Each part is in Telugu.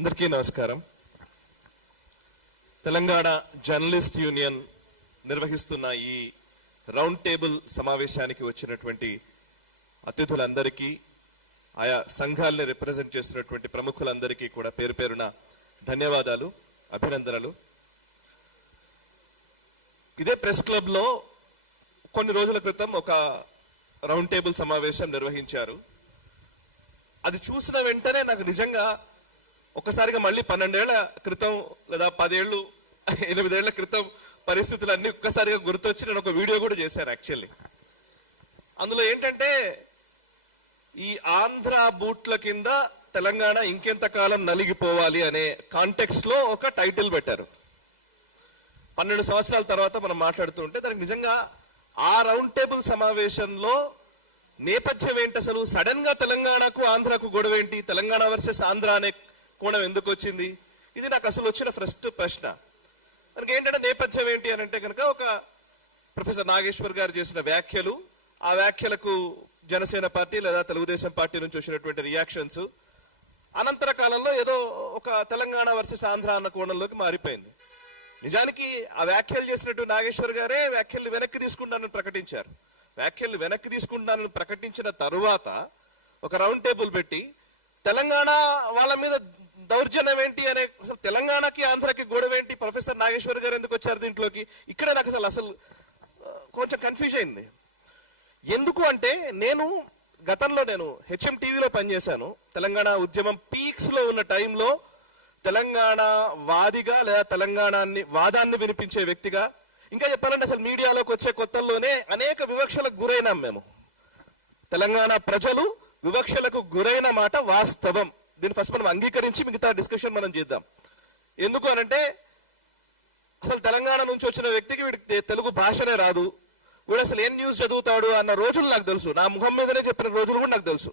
అందరికీ నమస్కారం. తెలంగాణ జర్నలిస్ట్ యూనియన్ నిర్వహిస్తున్న ఈ రౌండ్ టేబుల్ సమావేశానికి వచ్చినటువంటి అతిథులందరికీ, ఆయా సంఘాలని రిప్రజెంట్ చేస్తున్నటువంటి ప్రముఖులందరికీ కూడా పేరు పేరున ధన్యవాదాలు, అభినందనలు. ఇదే ప్రెస్ క్లబ్ లో కొన్ని రోజుల క్రితం ఒక రౌండ్ టేబుల్ సమావేశం నిర్వహించారు. అది చూసిన వెంటనే నాకు నిజంగా ఒక్కసారిగా మళ్ళీ 12 ఏళ్ల క్రితం లేదా 10 ఏళ్ళు 8 ఏళ్ల క్రితం పరిస్థితులన్నీ ఒక్కసారిగా గుర్తొచ్చి నేను ఒక వీడియో కూడా చేశాను. యాక్చువల్లీ అందులో ఏంటంటే, ఈ ఆంధ్ర బూట్ల కింద తెలంగాణ ఇంకెంతకాలం నలిగిపోవాలి అనే కాంటెక్స్ట్ లో ఒక టైటిల్ పెట్టారు. 12 సంవత్సరాల తర్వాత మనం మాట్లాడుతూ ఉంటే దానికి నిజంగా ఆ రౌండ్ టేబుల్ సమావేశంలో నేపథ్యం ఏంటి, అసలు సడన్ గా తెలంగాణకు ఆంధ్రాకు గొడవ ఏంటి, తెలంగాణ వర్సెస్ ఆంధ్ర అనే కోణం ఎందుకు వచ్చింది, ఇది నాకు అసలు వచ్చిన ఫస్ట్ ప్రశ్న. మనకి ఏంటంటే నేపథ్యం ఏంటి అని అంటే కనుక, ఒక ప్రొఫెసర్ నాగేశ్వర్ గారు చేసిన వ్యాఖ్యలు, ఆ వ్యాఖ్యలకు జనసేన పార్టీ లేదా తెలుగుదేశం పార్టీ నుంచి వచ్చినటువంటి రియాక్షన్స్, అనంతర కాలంలో ఏదో ఒక తెలంగాణ వర్సెస్ ఆంధ్ర అన్న కోణంలోకి మారిపోయింది. నిజానికి ఆ వ్యాఖ్యలు చేసినట్టు నాగేశ్వర్ గారే వ్యాఖ్యలు వెనక్కి తీసుకుంటానని ప్రకటించారు. వ్యాఖ్యలు వెనక్కి తీసుకుంటానని ప్రకటించిన తరువాత ఒక రౌండ్ టేబుల్ పెట్టి తెలంగాణ వాళ్ళ మీద దౌర్జన్యం ఏంటి అనే, అసలు తెలంగాణకి ఆంధ్రకి గొడవ ఏంటి, ప్రొఫెసర్ నాగేశ్వర్ గారు ఎందుకు వచ్చారు దీంట్లోకి, ఇక్కడే నాకు అసలు కొంచెం కన్ఫ్యూజ్ అయింది. ఎందుకు అంటే, గతంలో నేను హెచ్ఎం టీవీలో పనిచేశాను. తెలంగాణ ఉద్యమం పీక్స్ లో ఉన్న టైంలో తెలంగాణ వాదిగా లేదా వాదాన్ని వినిపించే వ్యక్తిగా, ఇంకా చెప్పాలంటే అసలు మీడియాలోకి వచ్చే కొత్తల్లోనే అనేక వివక్షలకు గురైనాం మేము. తెలంగాణ ప్రజలు వివక్షలకు గురైన మాట వాస్తవం. దీన్ని ఫస్ట్ మనం అంగీకరించి మిగతా డిస్కషన్ మనం చేద్దాం. ఎందుకు అనంటే, అసలు తెలంగాణ నుంచి వచ్చిన వ్యక్తికి వీడికి తెలుగు భాషనే రాదు, వీడు అసలు ఏం న్యూస్ చదువుతాడు అన్న రోజులు నాకు తెలుసు. నా ముఖం మీదనే చెప్పిన రోజులు కూడా నాకు తెలుసు.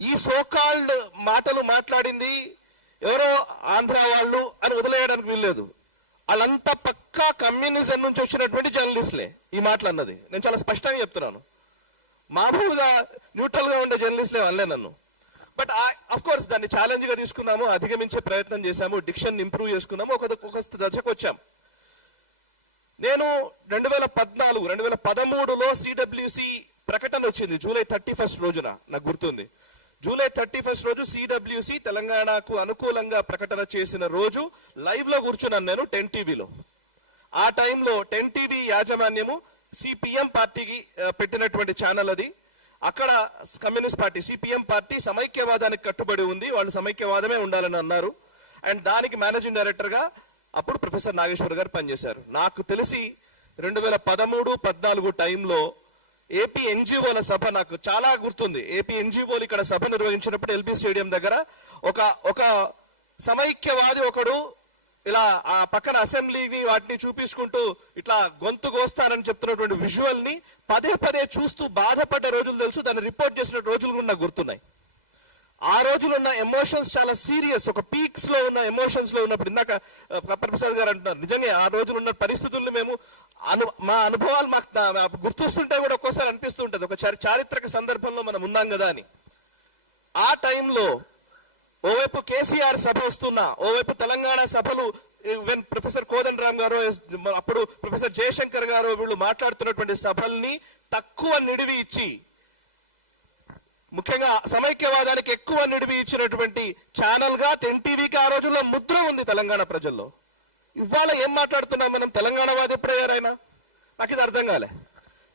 ఈ సోకాల్డ్ మాటలు మాట్లాడింది ఎవరో ఆంధ్ర వాళ్ళు అని వదిలేయడానికి వీల్లేదు. వాళ్ళంతా పక్కా కమ్యూనిజం నుంచి వచ్చినటువంటి జర్నలిస్టులే ఈ మాటలు అన్నది. నేను చాలా స్పష్టంగా చెప్తున్నాను. మామూలుగా న్యూట్రల్ గా ఉండే జర్నలిస్టులే అనలే నన్ను. బట్ అఫ్ కోర్స్ దాన్ని ఛాలెంజ్ గా తీసుకున్నాము, అధిగమించే ప్రయత్నం చేశాము, డిక్షన్ ఇంప్రూవ్ చేసుకున్నాము, ఒక దశకు వచ్చాం. నేను 2013లో సిడబ్ల్యూసి ప్రకటన వచ్చింది జూలై 31 రోజున, నాకు గుర్తుంది. జూలై 31 రోజు సిడబ్ల్యూసి తెలంగాణకు అనుకూలంగా ప్రకటన చేసిన రోజు లైవ్ లో కూర్చున్నాను నేను 10 టీవీలో. ఆ టైంలో 10 టీవీ యాజమాన్యము సిపిఎం పార్టీకి పెట్టినటువంటి ఛానల్ అది. అక్కడ కమ్యూనిస్ట్ పార్టీ సిపిఎం పార్టీ సమైక్యవాదానికి కట్టుబడి ఉంది, వాళ్ళు సమైక్యవాదమే ఉండాలని అన్నారు. అండ్ దానికి మేనేజింగ్ డైరెక్టర్ గా అప్పుడు ప్రొఫెసర్ నాగేశ్వర్ గారు పనిచేశారు. నాకు తెలిసి 2013-14 టైంలో ఏపీ ఎన్జిఓల సభ నాకు చాలా గుర్తుంది. ఏపీ ఎన్జిఓలు ఇక్కడ సభ నిర్వహించినప్పుడు ఎల్బీ స్టేడియం దగ్గర ఒక సమైక్యవాది ఒకడు ఇలా ఆ పక్కన అసెంబ్లీని వాటిని చూపించుకుంటూ ఇట్లా గొంతు కోస్తానని చెప్తున్నటువంటి విజువల్ ని పదే చూస్తూ బాధపడ్డ రోజులు తెలుసు. దాన్ని రిపోర్ట్ చేసిన రోజులు కూడా నాకు గుర్తున్నాయి. ఆ రోజులు ఉన్న ఎమోషన్స్ చాలా సీరియస్, ఒక పీక్స్ లో ఉన్న ఎమోషన్స్ లో ఉన్నప్పుడు ఇందాక ప్రసాద్ గారు అంటున్నారు, నిజంగా ఆ రోజులు ఉన్న పరిస్థితులను మేము మా అనుభవాలు మాకు గుర్తొస్తుంటే కూడా ఒక్కోసారి అనిపిస్తూ ఉంటుంది, ఒక చారిత్రక సందర్భంలో మనం ఉన్నాం కదా అని. ఆ టైంలో ఓవైపు కేసీఆర్ సభ వస్తున్నా, ఓవైపు తెలంగాణ సభలు ప్రొఫెసర్ కోదండరామ్ గారు, అప్పుడు ప్రొఫెసర్ జయశంకర్ గారు వీళ్ళు మాట్లాడుతున్నటువంటి సభల్ని తక్కువ నిడివి ఇచ్చి, ముఖ్యంగా సమైక్యవాదానికి ఎక్కువ నిడివి ఇచ్చినటువంటి ఛానల్ గా 10 టీవీకి ఆ రోజుల్లో ముద్ర ఉంది తెలంగాణ ప్రజల్లో. ఇవాళ ఏం మాట్లాడుతున్నాం మనం, తెలంగాణ వాది ఎప్పుడయ్యారైనా, నాకు ఇది అర్థం కాలే.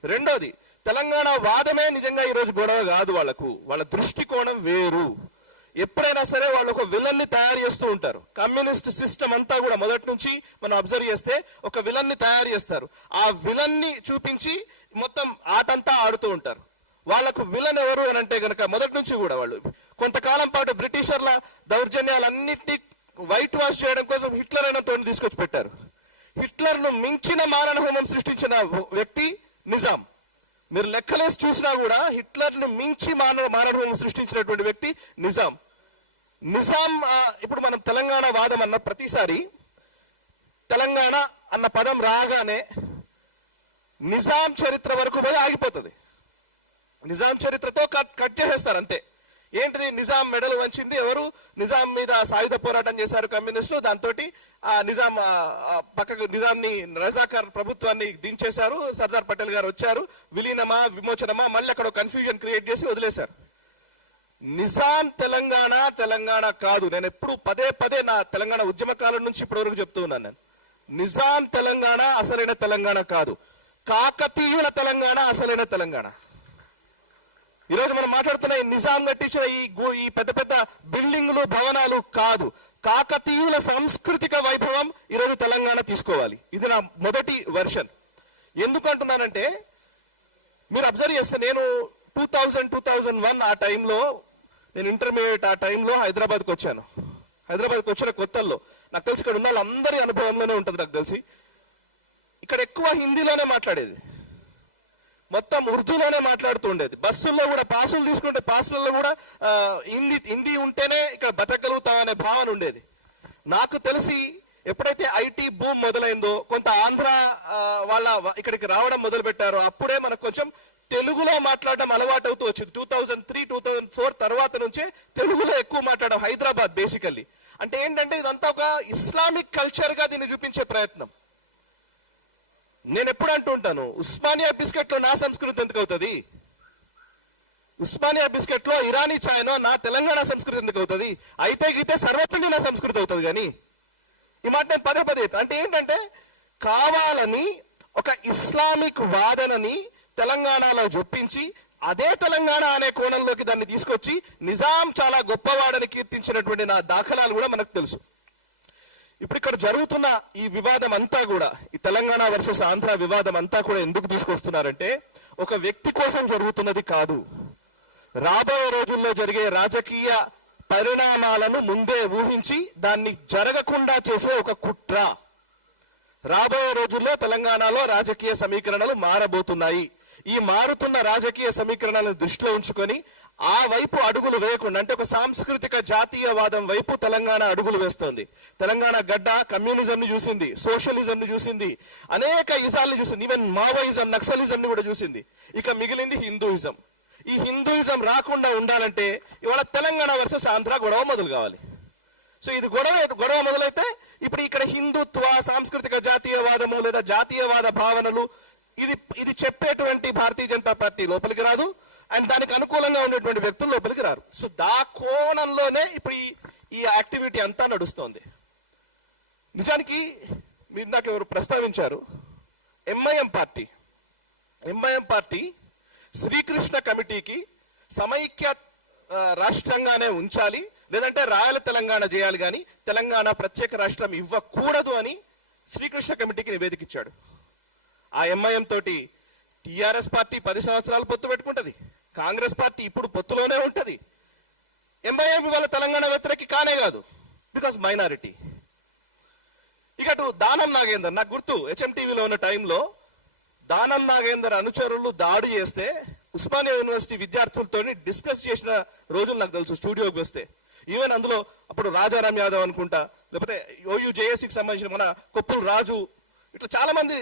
రెండోది, తెలంగాణ వాదమే నిజంగా ఈరోజు గొడవ కాదు, వాళ్ళ దృష్టికోణం వేరు. ఎప్పుడైనా సరే వాళ్ళు ఒక విలన్ ని తయారు చేస్తూ ఉంటారు. కమ్యూనిస్ట్ సిస్టమ్ అంతా కూడా మొదటి నుంచి మనం అబ్జర్వ్ చేస్తే ఒక విలన్ ని తయారు చేస్తారు. ఆ విలన్ ని చూపించి మొత్తం ఆటంతా ఆడుతూ ఉంటారు. వాళ్ళకు విలన్ ఎవరు అని అంటే గనక మొదటి నుంచి కూడా వాళ్ళు కొంతకాలం పాటు బ్రిటిషర్ల దౌర్జన్యాలన్నింటినీ వైట్ వాష్ చేయడం కోసం హిట్లర్ అయిన తోని తీసుకొచ్చి పెట్టారు. హిట్లర్ ను మించిన మారణ హోమం సృష్టించిన వ్యక్తి నిజాం. మీరు లెక్కలేసి చూసినా కూడా హిట్లర్ ను మించి మారణ హోమం సృష్టించినటువంటి వ్యక్తి నిజాం. ఇప్పుడు మనం తెలంగాణ వాదం అన్న ప్రతిసారి తెలంగాణ అన్న పదం రాగానే నిజాం చరిత్ర వరకు పోయి ఆగిపోతుంది. నిజాం చరిత్రతో కట్ చేసేస్తారు అంతే. ఏంటిది? నిజాం మెడలు వంచింది ఎవరు? నిజాం మీద సాయుధ పోరాటం చేశారు కమ్యూనిస్టులు. దాంతో ఆ నిజాం పక్కకు నిజాంని రజాకార్ ప్రభుత్వాన్ని దించేశారు. సర్దార్ పటేల్ గారు వచ్చారు. విలీనమా విమోచనమా మళ్ళీ అక్కడ కన్ఫ్యూజన్ క్రియేట్ చేసి వదిలేశారు. నిజాం తెలంగాణ కాదు. నేను ఎప్పుడు పదే పదే నా తెలంగాణ ఉద్యమకాలం నుంచి ఇప్పటి వరకు చెప్తూ ఉన్నాను. నేను నిజాం తెలంగాణ అసలైన తెలంగాణ కాదు, కాకతీయుల తెలంగాణ అసలైన తెలంగాణ. ఈరోజు మనం మాట్లాడుతున్న నిజాం కట్టించిన ఈ పెద్ద పెద్ద బిల్డింగ్లు భవనాలు కాదు, కాకతీయుల సాంస్కృతిక వైభవం ఈరోజు తెలంగాణ తీసుకోవాలి. ఇది నా మొదటి వెర్షన్. ఎందుకు అంటున్నానంటే, మీరు అబ్జర్వ్ చేస్తే నేను 2001 ఆ టైంలో, నేను ఇంటర్మీడియట్ ఆ టైంలో హైదరాబాద్కి వచ్చాను. హైదరాబాద్కి వచ్చిన కొత్తల్లో నాకు తెలిసి ఇక్కడ ఉన్న వాళ్ళందరి అనుభవంలోనే ఉంటుంది. నాకు తెలిసి ఇక్కడ ఎక్కువ హిందీలోనే మాట్లాడేది, మొత్తం ఉర్దూలోనే మాట్లాడుతూ ఉండేది. బస్సుల్లో కూడా పాసులు తీసుకుంటే పాసులలో కూడా హిందీ ఉంటేనే ఇక్కడ బతకగలుగుతామనే భావన ఉండేది. నాకు తెలిసి ఎప్పుడైతే ఐటీ బూమ్ మొదలైందో, కొంత ఆంధ్ర వాళ్ళ ఇక్కడికి రావడం మొదలు పెట్టారో, అప్పుడే మనకు కొంచెం తెలుగులో మాట్లాడడం అలవాటు అవుతూ వచ్చింది. 2003, 2004 తర్వాత నుంచే తెలుగులో ఎక్కువ మాట్లాడడం. హైదరాబాద్ బేసికల్లీ అంటే ఏంటంటే, ఇదంతా ఒక ఇస్లామిక్ కల్చర్ గా దీన్ని చూపించే ప్రయత్నం. నేను ఎప్పుడు అంటూ ఉంటాను, ఉస్మానియా బిస్కెట్ లో నా సంస్కృతి ఎందుకు అవుతుంది? ఉస్మానియా బిస్కెట్ లో ఇరానీ ఛాయ్నో నా తెలంగాణ సంస్కృతి ఎందుకు అవుతుంది? అయితే గీతే సర్వపిండి నా సంస్కృతి అవుతుంది. కానీ ఈ మాట నేను పదే పదే అంటే ఏంటంటే, కావాలని ఒక ఇస్లామిక్ వాదనని తెలంగాణలో జొప్పించి, అదే తెలంగాణ అనే కోణంలోకి దాన్ని తీసుకొచ్చి నిజాం చాలా గొప్పవాడని కీర్తించినటువంటి నా దాఖలాలు కూడా మనకు తెలుసు. ఇప్పుడు ఇక్కడ జరుగుతున్న ఈ వివాదం అంతా కూడా, ఈ తెలంగాణ వర్సెస్ ఆంధ్ర వివాదం అంతా కూడా ఎందుకు తీసుకొస్తున్నారంటే, ఒక వ్యక్తి కోసం జరుగుతున్నది కాదు. రాబోయే రోజుల్లో జరిగే రాజకీయ పరిణామాలను ముందే ఊహించి దాన్ని జరగకుండా చేసే ఒక కుట్ర. రాబోయే రోజుల్లో తెలంగాణలో రాజకీయ సమీకరణలు మారబోతున్నాయి. ఈ మారుతున్న రాజకీయ సమీకరణలను దృష్టిలో ఉంచుకొని ఆ వైపు అడుగులు వేయకుండా, అంటే ఒక సాంస్కృతిక జాతీయవాదం వైపు తెలంగాణ అడుగులు వేస్తోంది. తెలంగాణ గడ్డ కమ్యూనిజం ని చూసింది, సోషలిజం ని చూసింది, అనేక ఇజాల్ని చూసింది, ఈవెన్ మావోయిజం, నక్సలిజం ని కూడా చూసింది. ఇక మిగిలింది హిందూయిజం. ఈ హిందూయిజం రాకుండా ఉండాలంటే ఇవాళ తెలంగాణ వర్సెస్ ఆంధ్ర గొడవ మొదలు కావాలి. సో ఇది గొడవ మొదలైతే ఇప్పుడు ఇక్కడ హిందుత్వ, సాంస్కృతిక జాతీయవాదము లేదా జాతీయవాద భావనలు ఇది చెప్పేటువంటి భారతీయ జనతా పార్టీ లోపలికి రాదు, అండ్ దానికి అనుకూలంగా ఉండేటువంటి వ్యక్తులు లోపలికి రారు. సో కోణంలోనే ఇప్పుడు ఈ యాక్టివిటీ అంతా నడుస్తోంది. నిజానికి మీరు నాకు ఎవరు ప్రస్తావించారు, ఎంఐఎం పార్టీ శ్రీకృష్ణ కమిటీకి సమైక్య రాష్ట్రంగానే ఉంచాలి, లేదంటే రాయల తెలంగాణ చేయాలి, కానీ తెలంగాణ ప్రత్యేక రాష్ట్రం ఇవ్వకూడదు అని శ్రీకృష్ణ కమిటీకి నివేదిక ఇచ్చాడు. ఆ ఎంఐఎం తోటి టిఆర్ఎస్ పార్టీ 10 సంవత్సరాలు పొత్తు పెట్టుకుంటది, కాంగ్రెస్ పార్టీ ఇప్పుడు పొత్తులోనే ఉంటది. ఎంఐఎం వాళ్ళ తెలంగాణ వ్యతిరేకి కానే కాదు, బికాస్ మైనారిటీ. ఇక దానం నాగేందర్, నాకు గుర్తు హెచ్ఎంటీవీలో ఉన్న టైంలో దానం నాగేందర్ అనుచరులు దాడి చేస్తే ఉస్మానియా యూనివర్సిటీ విద్యార్థులతో డిస్కస్ చేసిన రోజులు నాకు తెలుసు. స్టూడియోకి వస్తే ఈవెన్ అందులో అప్పుడు రాజారాం యాదవ్ అనుకుంటా, లేకపోతే OUJSకి సంబంధించిన మన కొప్పులు రాజు, ఇట్లా చాలా మంది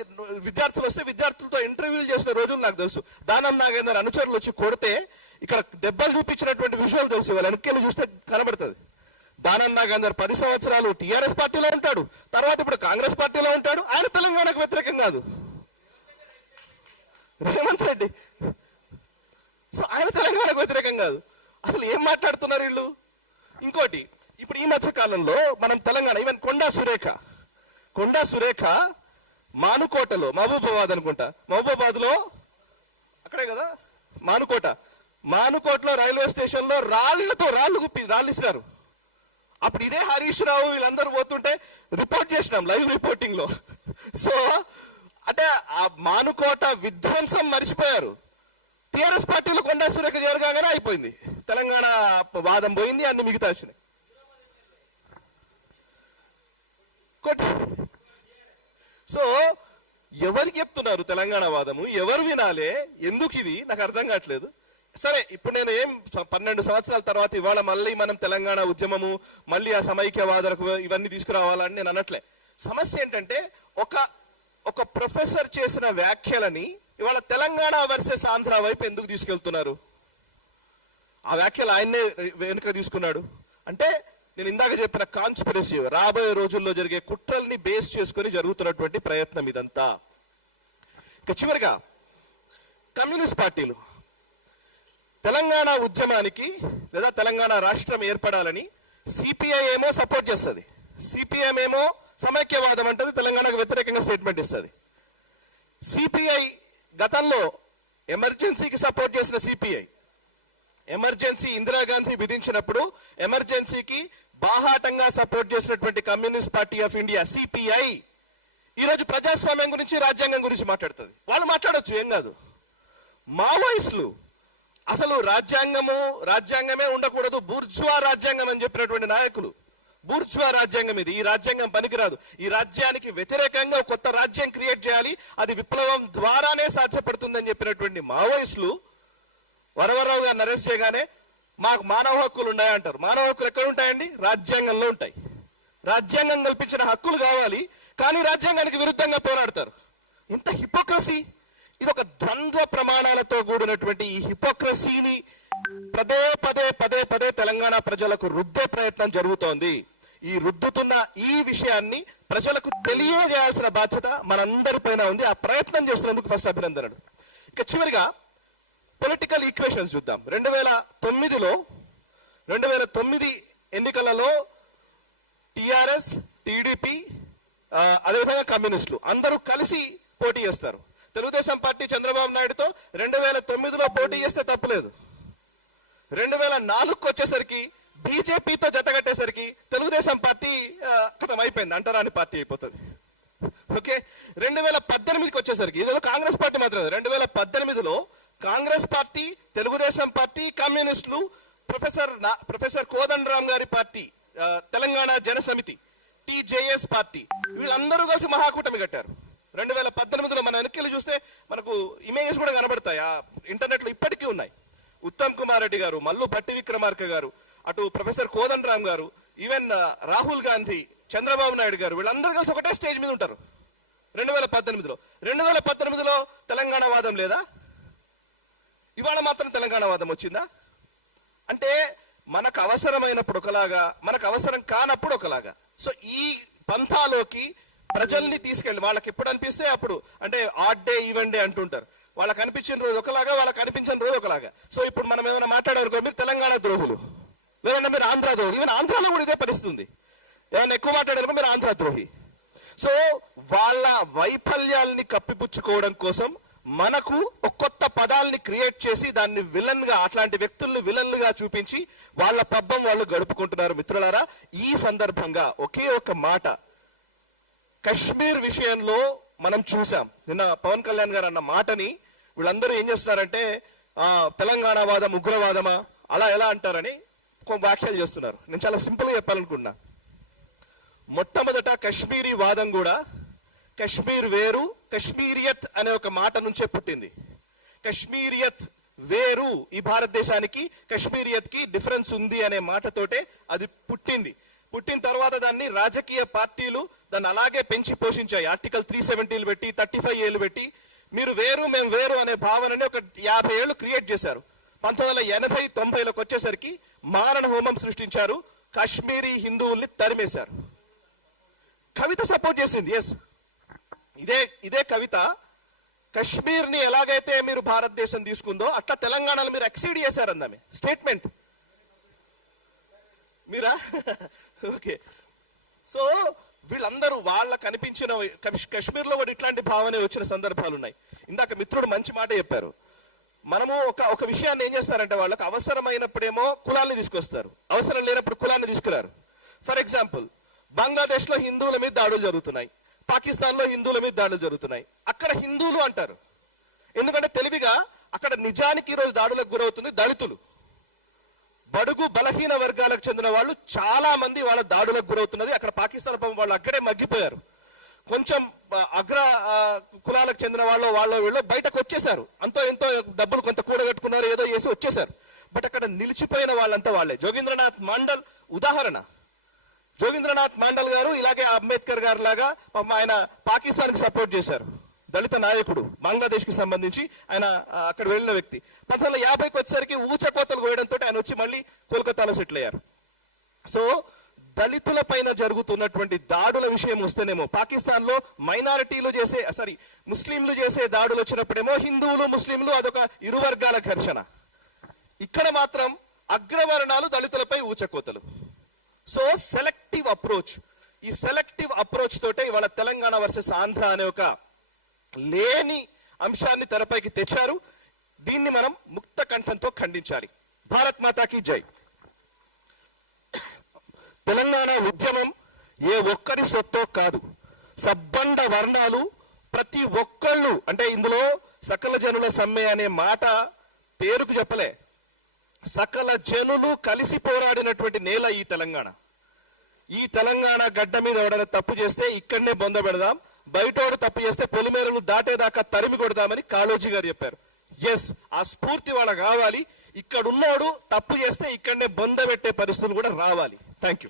విద్యార్థులు వస్తే విద్యార్థులతో ఇంటర్వ్యూలు చేసిన రోజులు నాకు తెలుసు. దానం నాగేందర్ అనుచరులు వచ్చి కొడితే ఇక్కడ దెబ్బలు చూపించినటువంటి విషయాలు తెలుసు. వాళ్ళ వెనక్కి చూస్తే కనబడుతుంది. దానం నాగేందర్ 10 సంవత్సరాలు టిఆర్ఎస్ పార్టీలో ఉంటాడు, తర్వాత ఇప్పుడు కాంగ్రెస్ పార్టీలో ఉంటాడు. ఆయన తెలంగాణకు వ్యతిరేకం కాదు, రేవంత్ రెడ్డి. సో ఆయన తెలంగాణకు వ్యతిరేకం కాదు. అసలు ఏం మాట్లాడుతున్నారు వీళ్ళు? ఇంకోటి, ఇప్పుడు ఈ మధ్య కాలంలో మనం తెలంగాణ, ఈవెన్ కొండా సురేఖ మానుకోటలో, మహబూబాబాద్ అనుకుంటా, మహబూబాబాద్ లో అక్కడే కదా మానుకోటలో రైల్వే స్టేషన్ లో రాళ్ళు ఇస్తారు. అప్పుడు ఇదే హరీష్ రావు వీళ్ళందరూ పోతుంటే రిపోర్ట్ చేసినాం లైవ్ రిపోర్టింగ్ లో. సో అంటే ఆ మానుకోట విధ్వంసం మర్చిపోయారు. టిఆర్ఎస్ పార్టీలో కొండా సురేఖ జరగానే అయిపోయింది, తెలంగాణ వాదం పోయింది, అన్ని మిగతా వచ్చినాయి. సో ఎవరికి చెప్తున్నారు తెలంగాణ వాదము? ఎవరు వినాలే? ఎందుకు ఇది నాకు అర్థం కావట్లేదు. సరే, ఇప్పుడు నేను 12 సంవత్సరాల తర్వాత ఇవాళ మళ్ళీ మనం తెలంగాణ ఉద్యమము, మళ్ళీ ఆ సమైక్యవాదకు ఇవన్నీ తీసుకురావాలని నేను అనట్లే. సమస్య ఏంటంటే, ఒక ప్రొఫెసర్ చేసిన వ్యాఖ్యలని ఇవాళ తెలంగాణ వర్సెస్ ఆంధ్ర వైపు ఎందుకు తీసుకెళ్తున్నారు? ఆ వ్యాఖ్యలు ఆయన్నే వెనుక తీసుకున్నాడు. అంటే నేను ఇందాక చెప్పిన కాన్స్పిరసీ, రాబోయే రోజుల్లో జరిగే కుట్రల్ని బేస్ చేసుకుని జరుగుతున్నటువంటి ప్రయత్నం ఇదంతా. ఇక చివరిగా కమ్యూనిస్ట్ పార్టీలు తెలంగాణ ఉద్యమానికి లేదా తెలంగాణ రాష్ట్రం ఏర్పడాలని సిపిఐ ఏమో సపోర్ట్ చేస్తుంది, సిపిఎం ఏమో సమైక్యవాదం అంటది, తెలంగాణకు వ్యతిరేకంగా స్టేట్మెంట్ ఇస్తుంది. సిపిఐ గతంలో ఎమర్జెన్సీకి సపోర్ట్ చేసిన సిపిఐ, ఎమర్జెన్సీ ఇందిరాగాంధీ విధించినప్పుడు ఎమర్జెన్సీకి బాహాటంగా సపోర్ట్ చేసినటువంటి communist party of India CPI ఈరోజు ప్రజాస్వామ్యం గురించి, రాజ్యాంగం గురించి మాట్లాడుతుంది. వాళ్ళు మాట్లాడొచ్చు, ఏం కాదు. మావోయిస్టులు అసలు రాజ్యాంగమే ఉండకూడదు, బూర్జువా రాజ్యాంగం అని చెప్పినటువంటి నాయకులు, బూర్జువా రాజ్యాంగం ఇది, ఈ రాజ్యాంగం పనికిరాదు, ఈ రాజ్యానికి వ్యతిరేకంగా కొత్త రాజ్యం క్రియేట్ చేయాలి, అది విప్లవం ద్వారానే సాధ్యపడుతుందని చెప్పినటువంటి మావోయిస్టులు వరవరరావు గారిని అరెస్ట్ చేయగానే మాకు మానవ హక్కులు ఉన్నాయంటారు. మానవ హక్కులు ఎక్కడ ఉంటాయండి? రాజ్యాంగంలో ఉంటాయి. రాజ్యాంగం కల్పించిన హక్కులు కావాలి, కానీ రాజ్యాంగానికి విరుద్ధంగా పోరాడతారు. ఇంత హిపోక్రసీ, ఇది ఒక ద్వంద్వ ప్రమాణాలతో కూడినటువంటి ఈ హిపోక్రసీని పదే పదే పదే పదే తెలంగాణ ప్రజలకు రుద్దే ప్రయత్నం జరుగుతోంది. ఈ రుద్దుతున్న ఈ విషయాన్ని ప్రజలకు తెలియజేయాల్సిన బాధ్యత మనందరిపైన ఉంది. ఆ ప్రయత్నం చేస్తున్నందుకు ఫస్ట్ అభినందనలు. ఇక చివరిగా పొలిటికల్ ఈక్వేషన్స్ చూద్దాం. 2009 ఎన్నికలలో టిఆర్ఎస్, టీడీపీ, అదేవిధంగా కమ్యూనిస్టులు అందరూ కలిసి పోటీ చేస్తారు. తెలుగుదేశం పార్టీ చంద్రబాబు నాయుడుతో 2009లో పోటీ చేస్తే తప్పులేదు. 2004కు వచ్చేసరికి బీజేపీతో జతగట్టేసరికి తెలుగుదేశం పార్టీ కథం అయిపోయింది, అంటరాని పార్టీ అయిపోతుంది. ఓకే, 2018కి వచ్చేసరికి ఇదేదో కాంగ్రెస్ పార్టీ మాత్రమే. 2018లో కాంగ్రెస్ పార్టీ, తెలుగుదేశం పార్టీ, కమ్యూనిస్టులు, ప్రొఫెసర్ కోదండరామ్ గారి పార్టీ, తెలంగాణ జన సమితి, టీజేఎస్ పార్టీ, వీళ్ళందరూ కలిసి మహాకూటమి కట్టారు. 2018లో మన వెనక్కి చూస్తే మనకు ఇమేజెస్ కూడా కనబడతాయి, ఇంటర్నెట్ లో ఇప్పటికీ ఉన్నాయి. ఉత్తమ్ కుమార్ రెడ్డి గారు, మల్లు భట్టి విక్రమార్క గారు, అటు ప్రొఫెసర్ కోదండరామ్ గారు, ఈవెన్ రాహుల్ గాంధీ, చంద్రబాబు నాయుడు గారు, వీళ్ళందరూ కలిసి ఒకటే స్టేజ్ మీద ఉంటారు 2018లో. 2018లో తెలంగాణ వాదం లేదా? ఇవాళ మాత్రం తెలంగాణ వాదం వచ్చిందా? అంటే మనకు అవసరమైనప్పుడు ఒకలాగా, మనకు అవసరం కానప్పుడు ఒకలాగా. సో ఈ పంథాలోకి ప్రజల్ని తీసుకెళ్ళి వాళ్ళకి ఎప్పుడు అనిపిస్తే అప్పుడు, అంటే ఆడ్ డే ఈవెన్ డే అంటుంటారు, వాళ్ళకి అనిపించిన రోజు ఒకలాగా, వాళ్ళకి అనిపించిన రోజు ఒకలాగా. సో ఇప్పుడు మనం ఏమైనా మాట్లాడారు, మీరు తెలంగాణ ద్రోహులు, లేదంటే మీరు ఆంధ్ర ద్రోహులు. ఈవెన్ ఆంధ్రాలో కూడా ఇదే పరిస్థితి ఉంది. ఏమైనా ఎక్కువ మాట్లాడారు మీరు ఆంధ్ర ద్రోహి. సో వాళ్ళ వైఫల్యాల్ని కప్పిపుచ్చుకోవడం కోసం మనకు ఒక కొత్త పదాలని క్రియేట్ చేసి దాన్ని విలన్ గా, అట్లాంటి వ్యక్తుల్ని విలన్లుగా చూపించి వాళ్ళ పబ్బం వాళ్ళు గడుపుకుంటున్నారు. మిత్రులారా, ఈ సందర్భంగా ఒకే ఒక మాట, కశ్మీర్ విషయంలో మనం చూసాం. నిన్న పవన్ కళ్యాణ్ గారు అన్న మాటని వీళ్ళందరూ ఏం చేస్తున్నారంటే తెలంగాణ వాదం ఉగ్రవాదమా అలా ఎలా అంటారని వ్యాఖ్యలు చేస్తున్నారు. నేను చాలా సింపుల్ గా చెప్పాలనుకున్నా. మొట్టమొదట కశ్మీరీ వాదం కూడా కశ్మీర్ వేరు, కశ్మీరియత్ అనే ఒక మాట నుంచే పుట్టింది. కశ్మీరియత్ వేరు, ఈ భారతదేశానికి కశ్మీరియత్ కి డిఫరెన్స్ ఉంది అనే మాటతోటే అది పుట్టింది. పుట్టిన తర్వాత దాన్ని రాజకీయ పార్టీలు దాన్ని అలాగే పెంచి పోషించాయి. ఆర్టికల్ 370 పెట్టి, 35 ఏళ్ళు పెట్టి, మీరు వేరు మేము వేరు అనే భావనని ఒక 50 ఏళ్ళు క్రియేట్ చేశారు. 1980, 90లకు వచ్చేసరికి మారణ హోమం సృష్టించారు, కాశ్మీరీ హిందువుల్ని తరిమేశారు. కవిత సపోర్ట్ చేసింది. ఎస్, ఇదే కవిత కశ్మీర్ ని ఎలాగైతే మీరు భారతదేశం తీసుకుందో అట్లా తెలంగాణలో మీరు ఎక్సీడ్ చేశారన్నమే స్టేట్మెంట్ మీరా. ఓకే, సో వీళ్ళందరూ వాళ్ళకు అనిపించిన కశ్మీర్ లో కూడా ఇట్లాంటి భావనే వచ్చిన సందర్భాలు ఉన్నాయి. ఇందాక మిత్రుడు మంచి మాట చెప్పారు. మనము ఒక విషయాన్ని ఏం చేస్తారంటే వాళ్ళకి అవసరమైనప్పుడేమో కులాన్ని తీసుకొస్తారు, అవసరం లేనప్పుడు కులాన్ని తీసుకురారు. ఫర్ ఎగ్జాంపుల్, బంగ్లాదేశ్ లో హిందువుల మీద దాడులు జరుగుతున్నాయి, పాకిస్తాన్ లో హిందువుల మీద దాడులు జరుగుతున్నాయి. అక్కడ హిందువులు అంటారు ఎందుకంటే తెలివిగా అక్కడ నిజానికి ఈరోజు దాడులకు గురవుతుంది దళితులు, బడుగు బలహీన వర్గాలకు చెందిన వాళ్ళు చాలా మంది వాళ్ళ దాడులకు గురవుతున్నది. అక్కడ పాకిస్తాన్ వాళ్ళు అక్కడే మగ్గిపోయారు. కొంచెం అగ్ర కులాలకు చెందిన వాళ్ళు వీళ్ళు బయటకు వచ్చేసారు, అంతో ఎంతో డబ్బులు కొంత కూడగట్టుకున్నారు, ఏదో చేసి వచ్చేసారు. బట్ అక్కడ నిలిచిపోయిన వాళ్ళంతా వాళ్ళే. జోగేంద్రనాథ్ మండల్ ఉదాహరణ. జోగేంద్రనాథ్ మండల్ గారు ఇలాగే అంబేద్కర్ గారు లాగా ఆయన పాకిస్తాన్ కి సపోర్ట్ చేశారు. దళిత నాయకుడు, బంగ్లాదేశ్ కి సంబంధించి ఆయన అక్కడ వెళ్ళిన వ్యక్తి. 1950కి వచ్చేసరికి ఊచకోతలు కోయడంతో ఆయన వచ్చి మళ్ళీ కోల్కతాలో సెటిల్ అయ్యారు. సో దళితుల పైన జరుగుతున్నటువంటి దాడుల విషయం వస్తేనేమో, పాకిస్తాన్ లో మైనారిటీలు చేసే ముస్లింలు చేసే దాడులు వచ్చినప్పుడేమో హిందువులు ముస్లింలు అదొక ఇరు వర్గాల ఘర్షణ. ఇక్కడ మాత్రం అగ్రవర్ణాలు దళితులపై ఊచకోతలు. సో సెలెక్టివ్ అప్రోచ్, ఈ సెలెక్టివ్ అప్రోచ్ తోటే ఇవాళ తెలంగాణ వర్సెస్ ఆంధ్ర అనే ఒక లేని అంశాన్ని తెరపైకి తెచ్చారు. దీన్ని మనం ముక్త కంఠంతో ఖండించాలి. భారత్ మాతాకి జై. తెలంగాణ ఉద్యమం ఏ ఒక్కరి సొత్తో కాదు, సబ్బండ వర్ణాలు ప్రతి ఒక్కళ్ళు, అంటే ఇందులో సకల జనుల సమ్మె అనే మాట పేరుకు చెప్పలే, సకల జనులు కలిసి పోరాడినటువంటి నేల ఈ తెలంగాణ. ఈ తెలంగాణ గడ్డ మీద ఎవడైనా తప్పు చేస్తే ఇక్కడనే బొంద పెడదాం, బయటోడు తప్పు చేస్తే పొలిమేరలు దాటేదాకా తరిమి కొడదామని కాళోజీ గారు చెప్పారు. ఎస్, ఆ స్ఫూర్తి వాళ్ళకి కావాలి. ఇక్కడ ఉన్నోడు తప్పు చేస్తే ఇక్కడనే బొంద పెట్టే పరిస్థితులు కూడా రావాలి. Thank you.